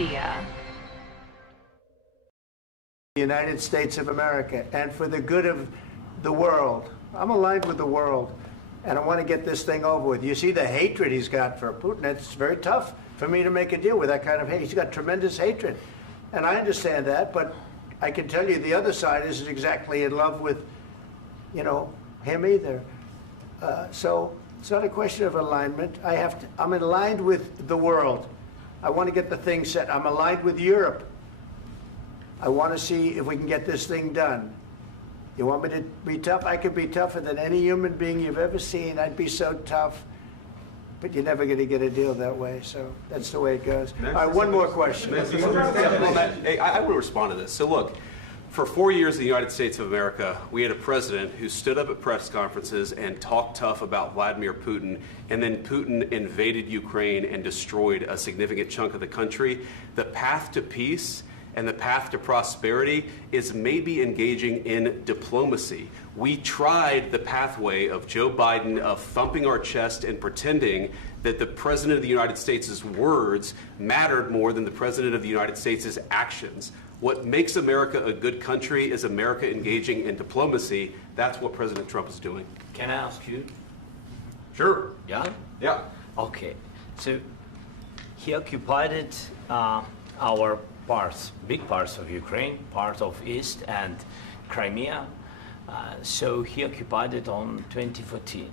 Media. The United States of America and for the good of the world. I'm aligned with the world, and I want to get this thing over with. You see the hatred he's got for Putin. It's very tough for me to make a deal with that kind of hate. He's got tremendous hatred, and I understand that, but I can tell you the other side isn't exactly in love with, him either. So it's not a question of alignment. I'm aligned with the world. I want to get the thing set. I'm aligned with Europe. I want to see if we can get this thing done. You want me to be tough? I could be tougher than any human being you've ever seen. I'd be so tough. But you're never going to get a deal that way, so that's the way it goes. All right, one more question. Hey, I want to respond to this. So look, for 4 years in the United States of America, we had a president who stood up at press conferences and talked tough about Vladimir Putin, and then Putin invaded Ukraine and destroyed a significant chunk of the country. The path to peace and the path to prosperity is maybe engaging in diplomacy. We tried the pathway of Joe Biden of thumping our chest and pretending that the President of the United States' words mattered more than the President of the United States' actions. What makes America a good country is America engaging in diplomacy. That's what President Trump is doing. Can I ask you? Sure. Yeah? Yeah. Okay. So he occupied our parts, big parts of Ukraine, part of East and Crimea. So he occupied it on 2014.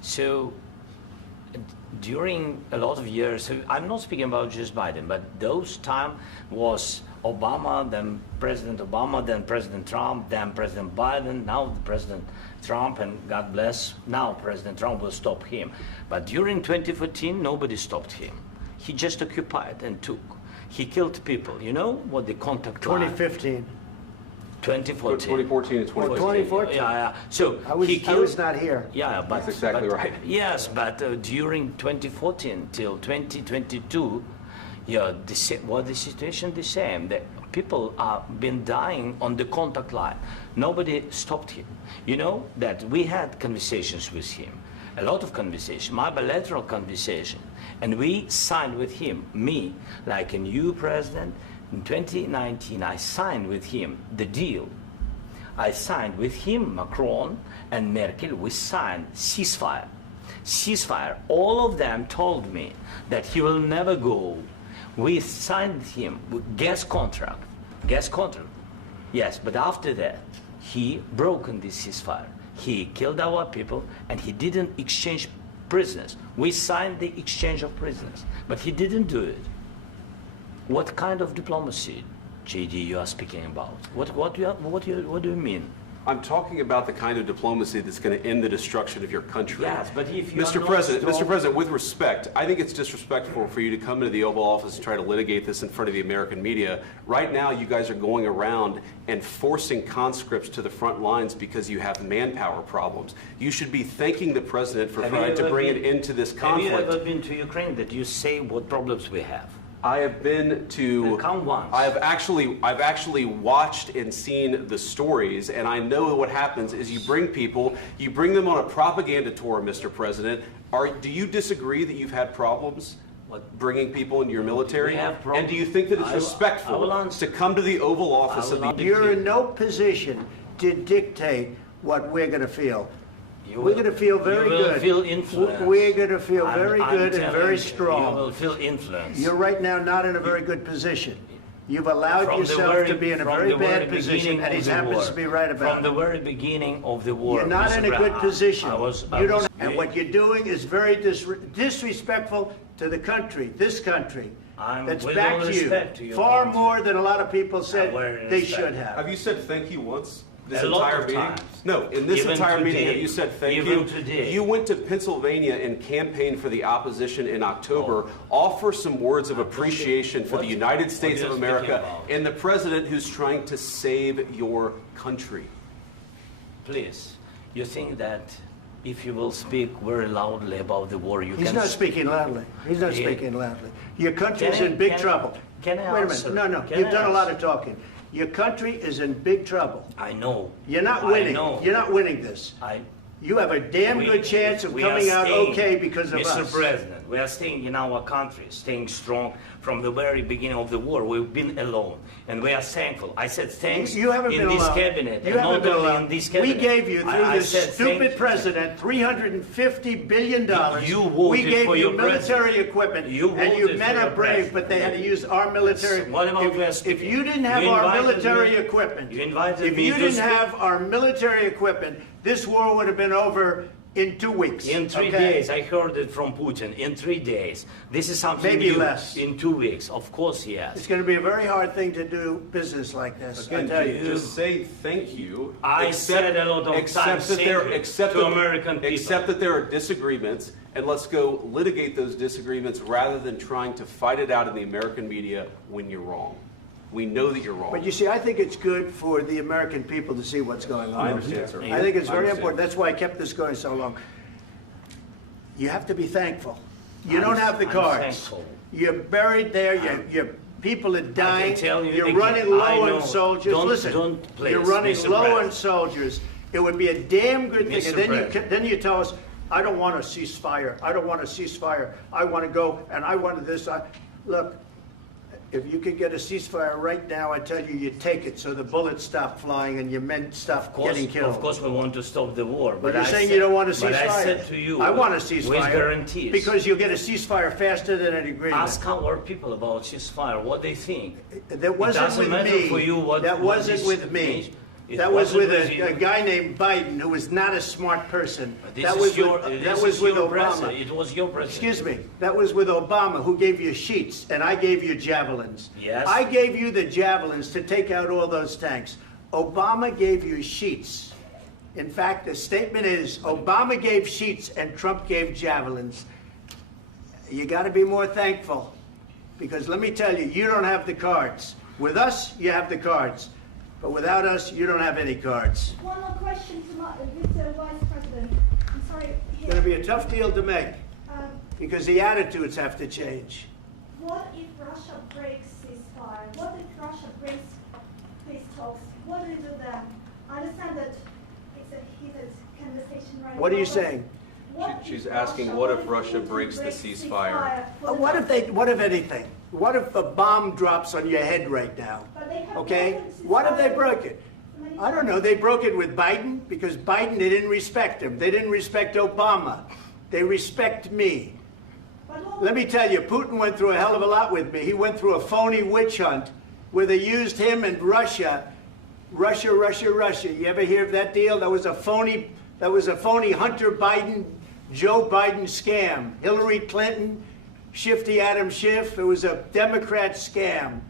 So during a lot of years, so I'm not speaking about just Biden, but those time was Obama, then President Obama, then President Trump, then President Biden, now President Trump, and God bless, now President Trump will stop him. But during 2014, nobody stopped him. He just occupied and took. He killed people. You know what the contact 2015. 2014. 2014 and 2015. 2014. Yeah. So I was not here. Yeah, but that's exactly right. Yes, but during 2014 till 2022, yeah, the situation the same. The people have been dying on the contact line. Nobody stopped him. You know that we had conversations with him, a lot of conversation, my bilateral conversation, and we signed with him, me, like a new president. In 2019, I signed with him the deal. I signed with him, Macron and Merkel, we signed ceasefire. Ceasefire. All of them told me that he will never go. We signed with him with gas contract. Gas contract. Yes, but after that, he broken this ceasefire. He killed our people and he didn't exchange prisoners. We signed the exchange of prisoners, but he didn't do it. What kind of diplomacy, JD, you are speaking about? What do you mean? I'm talking about the kind of diplomacy that's going to end the destruction of your country. Yes, but if you Mr. President, with respect, I think it's disrespectful for you to come into the Oval Office and try to litigate this in front of the American media. Right now, you guys are going around and forcing conscripts to the front lines because you have manpower problems. You should be thanking the President for trying to bring an end to this conflict. Have you ever been to Ukraine that you say what problems we have? I have been to. Come once. I've actually watched and seen the stories, and I know what happens is you bring them on a propaganda tour, Mr. President. Do you disagree that you've had problems bringing people into your military? And do you think that it's respectful to come to the Oval Office of the? You're in no position to dictate what we're going to feel. We're going to feel very good. You will feel influence. We're going to feel very good and very strong. You will feel influence. You're right now not in a very good position. You've allowed yourself to be in a very bad position, and he happens to be right about it. From the very beginning of the war. You're not in a good position. And what you're doing is very disrespectful to the country, this country. That's backed you far more than a lot of people said they should have. Have you said thank you once? This a entire lot of meeting? times. No, in this entire meeting, have you said thank you? Today. You went to Pennsylvania and campaigned for the opposition in October. Offer some words of appreciation for the United States of America and the president who's trying to save your country. Please, you think that if you will speak very loudly about the war, you can... He's not speaking loudly. He's not speaking loudly. Your country is in big trouble. Can I Wait a answer? minute. No, you've done a lot of talking. Your country is in big trouble. I know. You're not winning. You're not winning this. You have a damn good chance of coming out okay because of us. Mr. President, listen, we are staying in our country, staying strong from the very beginning of the war. We've been alone, and we are thankful. I said thanks You haven't in been this alone. cabinet, You and haven't not been only alone. in this cabinet. We gave you, through I this said stupid thank- president, $350 billion. You voted We gave for you your military president. equipment, You and you voted men for are your brave, president. but they had to use our military. What about West If you didn't have You our invited military me- equipment, you invited if me you to didn't speak- have our military equipment, this war would have been over in 2 weeks. In 3 okay? days, I heard it from Putin. In 3 days, this is something Maybe new. less. In 2 weeks, of course, yes. It's going to be a very hard thing to do business like this. I Again, tell you. just say thank you. I said a lot of except times that thank there, you except to that, American people. Except that there are disagreements, and let's go litigate those disagreements rather than trying to fight it out in the American media when you're wrong. We know that you're wrong. But you see, I think it's good for the American people to see what's going on. I understand, sir. I think it's I very understand. important. That's why I kept this going so long. You have to be thankful. You don't have the I'm cards. thankful. You're buried there. Your people are dying. tell you You're again, running I low know. on soldiers. Don't- Listen, don't please, you're running Mr. low on President. soldiers. It would be a damn good thing. Mr. And then President. then you tell us, I don't want a ceasefire. I don't want a ceasefire. I want to go and I want this. Look, if you could get a ceasefire right now, I tell you, you take it so the bullets stop flying and your men stop getting killed. Of course, we want to stop the war. But you're I saying said- you don't want a ceasefire. But I said to you, I want a with ceasefire. guarantees. Because you'll get a ceasefire faster than an agreement. Ask our people about ceasefire, what they think. That wasn't doesn't with matter me. for you what- That what wasn't this with me. means. It That was wasn't with with you. a guy named Biden who was not a smart person. This That is was your, with, this that was is with your Obama. president. It was your president. Excuse me. That was with Obama, who gave you sheets, and I gave you javelins. Yes. I gave you the javelins to take out all those tanks. Obama gave you sheets. In fact, the statement is Obama gave sheets and Trump gave javelins. You got to be more thankful, because let me tell you, you don't have the cards. With us, you have the cards. But without us, you don't have any cards. One more question to Mr. Vice President. I'm sorry. It's going to be a tough deal to make, Um, because the attitudes have to change. what if Russia breaks ceasefire? What if Russia breaks peace talks? What do we do then? I understand that it's a heated conversation right now. What are you but saying? what She's if asking, what if Russia Putin breaks the ceasefire? for the What if anything? What if a bomb drops on your head right now? But they have Okay? broken What if they ceasefire broke it? many I don't know. They broke it with Biden because Biden, they didn't respect him. They didn't respect Obama. They respect me. But what- Let me tell you, Putin went through a hell of a lot with me. He went through a phony witch hunt where they used him and Russia. Russia. You ever hear of that deal? That was a phony Hunter Biden, Joe Biden scam. Hillary Clinton, Shifty Adam Schiff. It was a Democrat scam.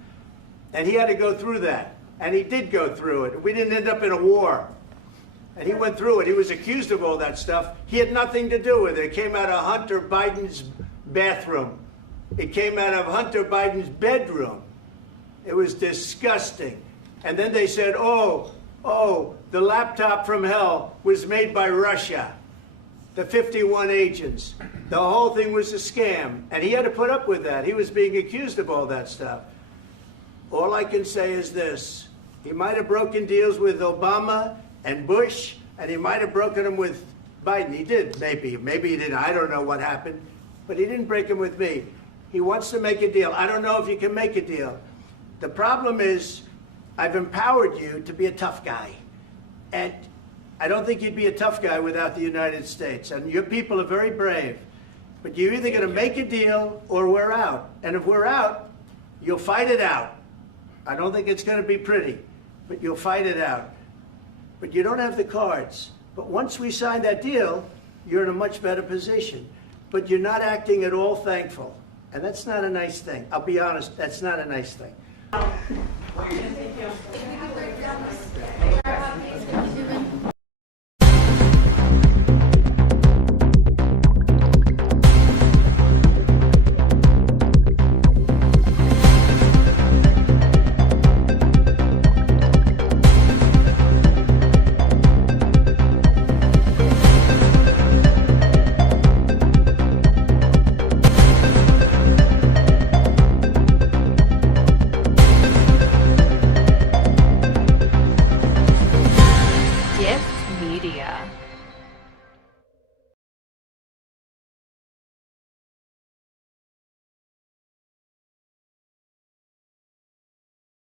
And he had to go through that. And he did go through it. We didn't end up in a war. And he went through it. He was accused of all that stuff. He had nothing to do with it. It came out of Hunter Biden's bathroom. It came out of Hunter Biden's bedroom. It was disgusting. And then they said, oh, the laptop from hell was made by Russia. The 51 agents. The whole thing was a scam. And he had to put up with that. He was being accused of all that stuff. All I can say is this. He might have broken deals with Obama and Bush, and he might have broken them with Biden. He did, maybe. Maybe he didn't. I don't know what happened. But he didn't break them with me. He wants to make a deal. I don't know if you can make a deal. The problem is, I've empowered you to be a tough guy. And I don't think you'd be a tough guy without the United States. And your people are very brave. But you're either going to make a deal or we're out. And if we're out, you'll fight it out. I don't think it's going to be pretty, but you'll fight it out. But you don't have the cards. But once we sign that deal, you're in a much better position. But you're not acting at all thankful. And that's not a nice thing. I'll be honest, that's not a nice thing. Thank you.